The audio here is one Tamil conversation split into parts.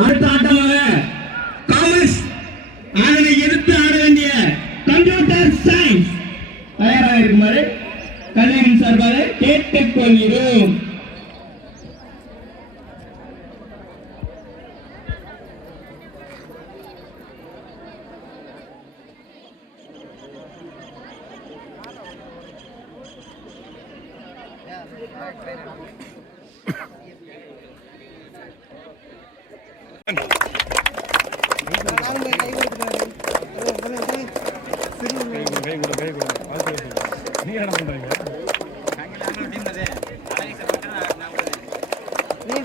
அடுத்த ஆட்டமாக காமர்ஸ் அதனை எதிர்த்து ஆட வேண்டிய கம்ப்யூட்டர் சயின்ஸ் தயாராக இருக்குமாறு கல்வியின் சார்பாக கேட்டுக்கொள்கிறோம். நீங்க என்ன பண்றீங்க? நீ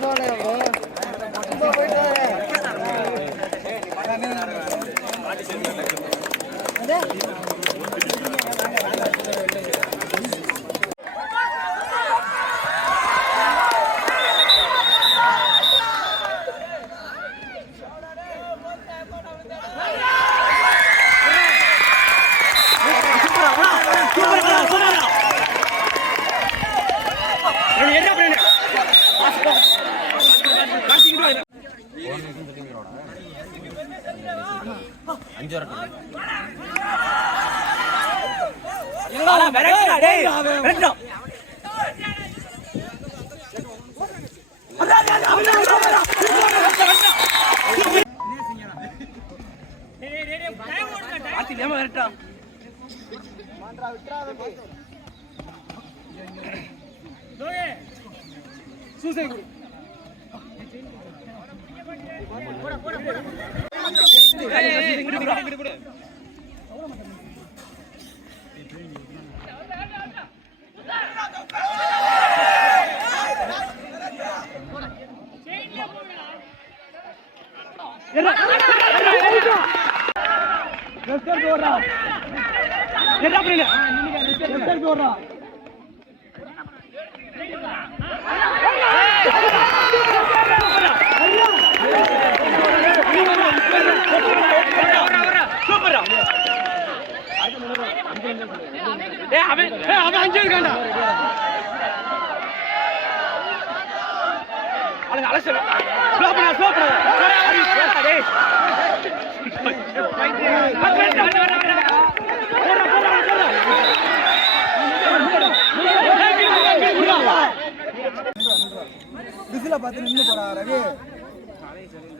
விசில பார்த்து நின்று போறா ரவி.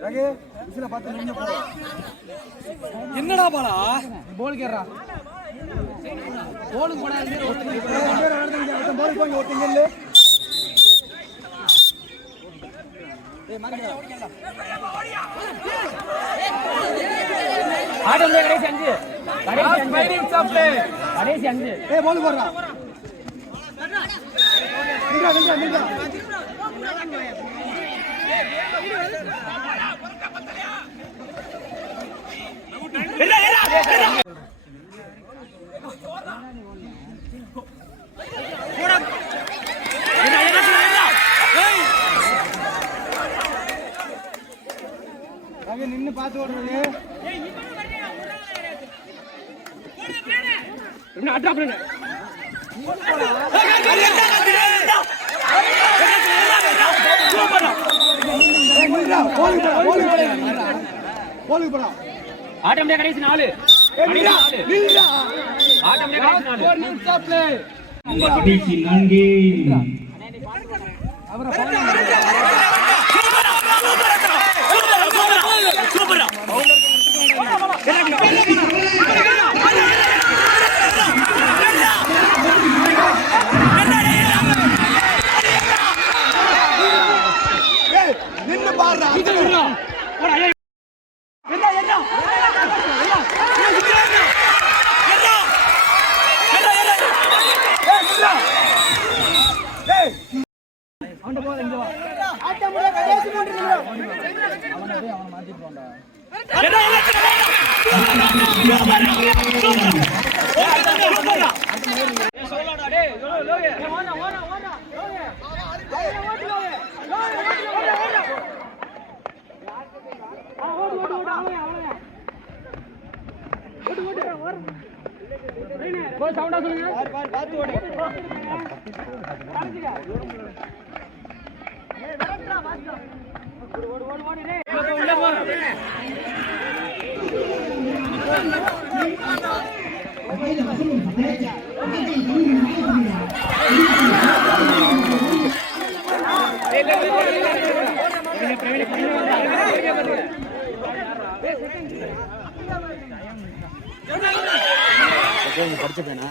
ரவி விசில பார்த்து நின்று போ. என்னடா பாலா போல் கேறா போலுக்கு போனா இங்க ஒருத்தங்க போல் போங்க ஒருத்தங்க இல்ல. ஏய் மாரிடா ஆடம் ले கடைசி 5 கடைசி ஃபைட்டிங் சாப்ளே கடைசி 5 ஏய் போல் போறா நின்றா நின்றா நின்றா நின்னு பார்த்து ஓடுறது ஆட்டம் கடைசி 4 ஆட்டம் கடைசி 4 நின்னு பாடுறா சவுண்டா சொல்லுங்க. பார்த்து ஓடு. ஏய் வரடா வாஸ்கோ. ஓடு ஓடு ஓடு டேய். படிச்ச பேனா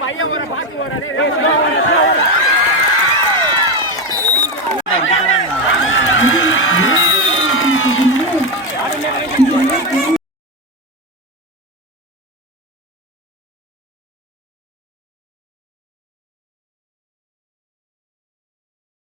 பையன் ஒரு பாத்து ஒரு